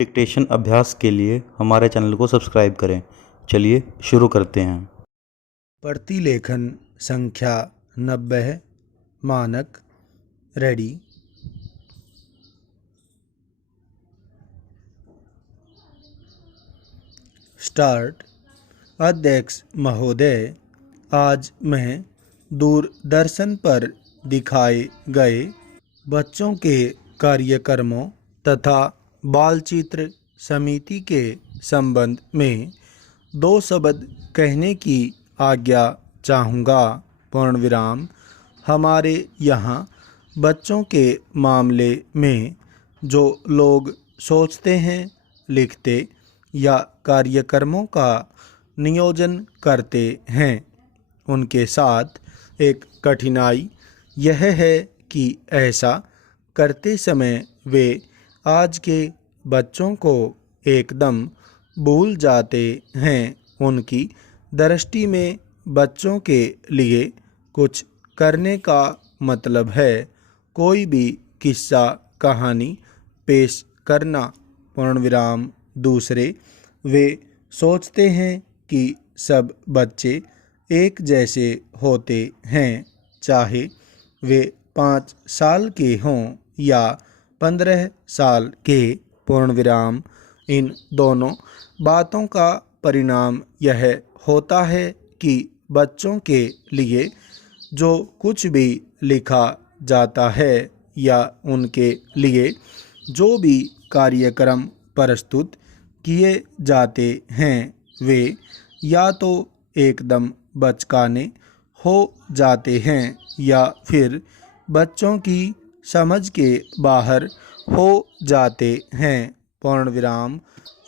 Dictation अभ्यास के लिए हमारे चैनल को सब्सक्राइब करें। चलिए शुरू करते हैं। प्रतिलेखन संख्या 90 मानक रेडी। स्टार्ट। अध्यक्ष महोदय, आज मैं दूरदर्शन पर दिखाए गए बच्चों के कार्यक्रमों तथा बालचित्र समिति के संबंध में 2 शब्द कहने की आज्ञा चाहूँगा। पूर्णविराम। हमारे यहाँ बच्चों के मामले में जो लोग सोचते हैं, लिखते या कार्यक्रमों का नियोजन करते हैं, उनके साथ एक कठिनाई यह है कि ऐसा करते समय वे आज के बच्चों को एकदम भूल जाते हैं। उनकी दृष्टि में बच्चों के लिए कुछ करने का मतलब है कोई भी किस्सा कहानी पेश करना। पूर्णविराम। दूसरे, वे सोचते हैं कि सब बच्चे एक जैसे होते हैं, चाहे वे 5 साल के हों या 15 साल के। पूर्णविराम। इन दोनों बातों का परिणाम यह होता है कि बच्चों के लिए जो कुछ भी लिखा जाता है या उनके लिए जो भी कार्यक्रम प्रस्तुत किए जाते हैं, वे या तो एकदम बचकाने हो जाते हैं या फिर बच्चों की समझ के बाहर हो जाते हैं। पूर्णविराम।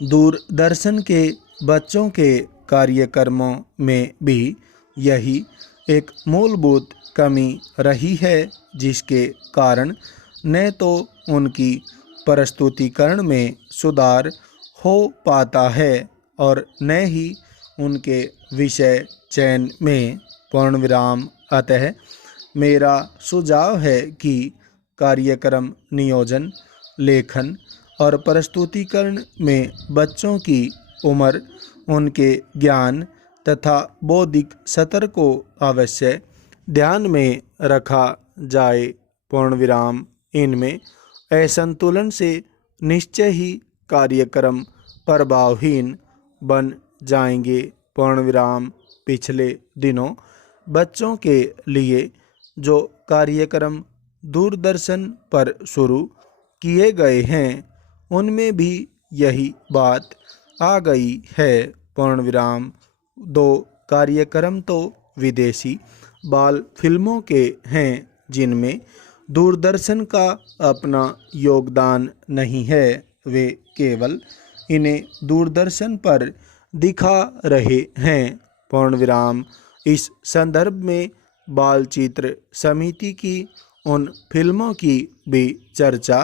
दूरदर्शन के बच्चों के कार्यक्रमों में भी यही एक मूलभूत कमी रही है, जिसके कारण न तो उनकी प्रस्तुतिकरण में सुधार हो पाता है और न ही उनके विषय चयन में। पूर्णविराम। अतः मेरा सुझाव है कि कार्यक्रम नियोजन, लेखन और प्रस्तुतिकरण में बच्चों की उम्र, उनके ज्ञान तथा बौद्धिक स्तर को अवश्य ध्यान में रखा जाए। पूर्णविराम। इनमें असंतुलन से निश्चय ही कार्यक्रम प्रभावहीन बन जाएंगे। पूर्णविराम। पिछले दिनों बच्चों के लिए जो कार्यक्रम दूरदर्शन पर शुरू किए गए हैं, उनमें भी यही बात आ गई है। पूर्णविराम। 2 कार्यक्रम तो विदेशी बाल फिल्मों के हैं, जिनमें दूरदर्शन का अपना योगदान नहीं है। वे केवल इन्हें दूरदर्शन पर दिखा रहे हैं। पूर्णविराम। इस संदर्भ में बालचित्र समिति की उन फिल्मों की भी चर्चा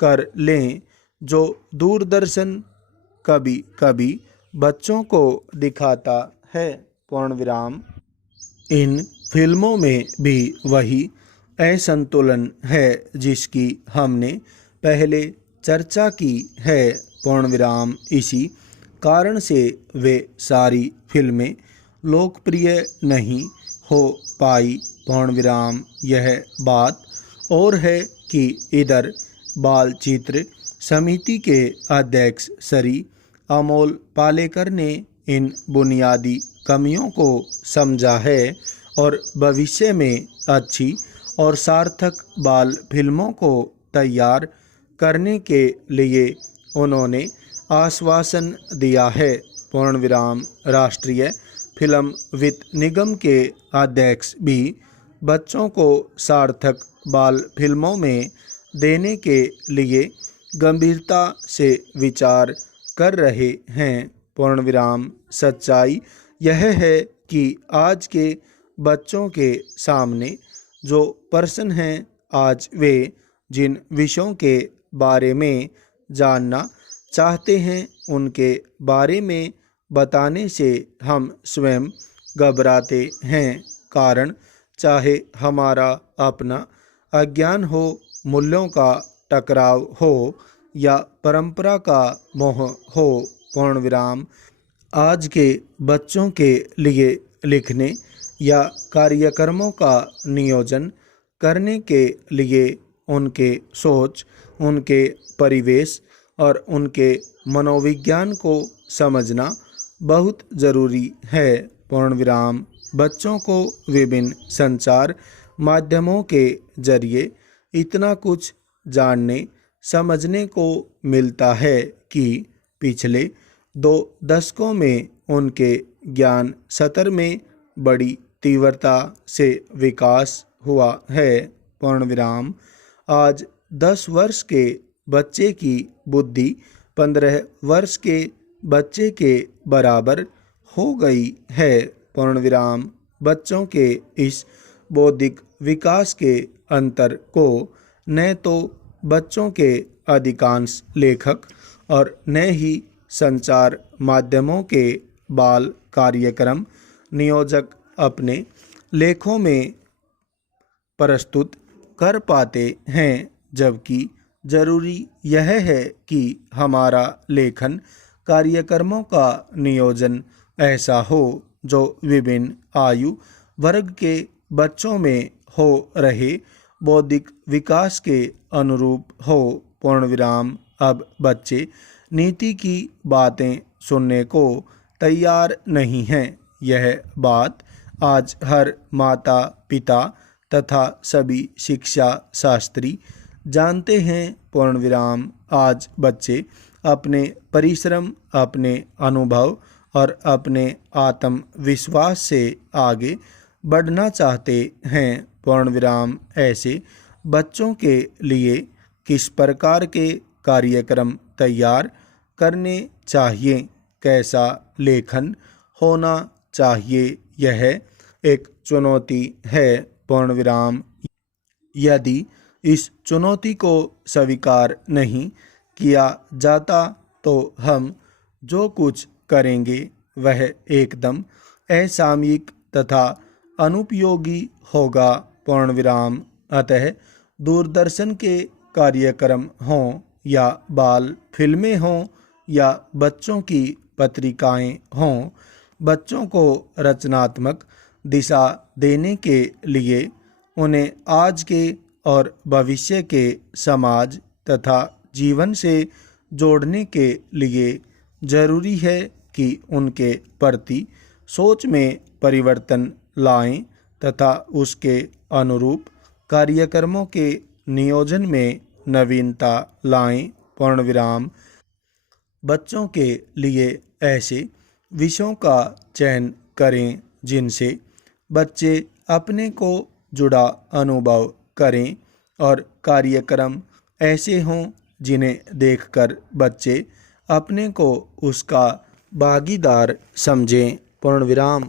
कर लें जो दूरदर्शन कभी कभी बच्चों को दिखाता है। पूर्णविराम। इन फिल्मों में भी वही असंतुलन है जिसकी हमने पहले चर्चा की है। पूर्णविराम। इसी कारण से वे सारी फिल्में लोकप्रिय नहीं हो पाई। पूर्णविराम। यह बात और है कि इधर बालचित्र समिति के अध्यक्ष श्री अमोल पालेकर ने इन बुनियादी कमियों को समझा है और भविष्य में अच्छी और सार्थक बाल फिल्मों को तैयार करने के लिए उन्होंने आश्वासन दिया है। पूर्णविराम। राष्ट्रीय फिल्म वित्त निगम के अध्यक्ष भी बच्चों को सार्थक बाल फिल्मों में देने के लिए गंभीरता से विचार कर रहे हैं। पूर्णविराम। सच्चाई यह है कि आज के बच्चों के सामने जो प्रश्न हैं, आज वे जिन विषयों के बारे में जानना चाहते हैं, उनके बारे में बताने से हम स्वयं घबराते हैं। कारण चाहे हमारा अपना अज्ञान हो, मूल्यों का टकराव हो या परंपरा का मोह हो। पूर्ण विराम। आज के बच्चों के लिए लिखने या कार्यक्रमों का नियोजन करने के लिए उनके सोच, उनके परिवेश और उनके मनोविज्ञान को समझना बहुत ज़रूरी है। पूर्ण विराम। बच्चों को विभिन्न संचार माध्यमों के जरिए इतना कुछ जानने समझने को मिलता है कि पिछले 2 दशकों में उनके ज्ञान स्तर में बड़ी तीव्रता से विकास हुआ है। पूर्ण विराम। आज 10 वर्ष के बच्चे की बुद्धि 15 वर्ष के बच्चे के बराबर हो गई है। पूर्ण विराम। बच्चों के इस बौद्धिक विकास के अंतर को न तो बच्चों के अधिकांश लेखक और न ही संचार माध्यमों के बाल कार्यक्रम नियोजक अपने लेखों में प्रस्तुत कर पाते हैं, जबकि जरूरी यह है कि हमारा लेखन कार्यक्रमों का नियोजन ऐसा हो जो विभिन्न आयु वर्ग के बच्चों में हो रहे बौद्धिक विकास के अनुरूप हो। पूर्ण विराम। अब बच्चे नीति की बातें सुनने को तैयार नहीं हैं। यह बात आज हर माता पिता तथा सभी शिक्षा शास्त्री जानते हैं। पूर्ण विराम। आज बच्चे अपने परिश्रम, अपने अनुभव और अपने आत्मविश्वास से आगे बढ़ना चाहते हैं। पूर्ण विराम। ऐसे बच्चों के लिए किस प्रकार के कार्यक्रम तैयार करने चाहिए, कैसा लेखन होना चाहिए, यह एक चुनौती है। पूर्ण विराम। यदि इस चुनौती को स्वीकार नहीं किया जाता तो हम जो कुछ करेंगे वह एकदम असामयिक तथा अनुपयोगी होगा। पूर्ण विराम। अतः दूरदर्शन के कार्यक्रम हों या बाल फिल्में हों या बच्चों की पत्रिकाएं हों, बच्चों को रचनात्मक दिशा देने के लिए उन्हें आज के और भविष्य के समाज तथा जीवन से जोड़ने के लिए जरूरी है कि उनके प्रति सोच में परिवर्तन लाएं तथा उसके अनुरूप कार्यक्रमों के नियोजन में नवीनता लाएं। पूर्ण विराम। बच्चों के लिए ऐसे विषयों का चयन करें जिनसे बच्चे अपने को जुड़ा अनुभव करें और कार्यक्रम ऐसे हों जिन्हें देखकर बच्चे अपने को उसका भागीदार समझें। पूर्ण विराम।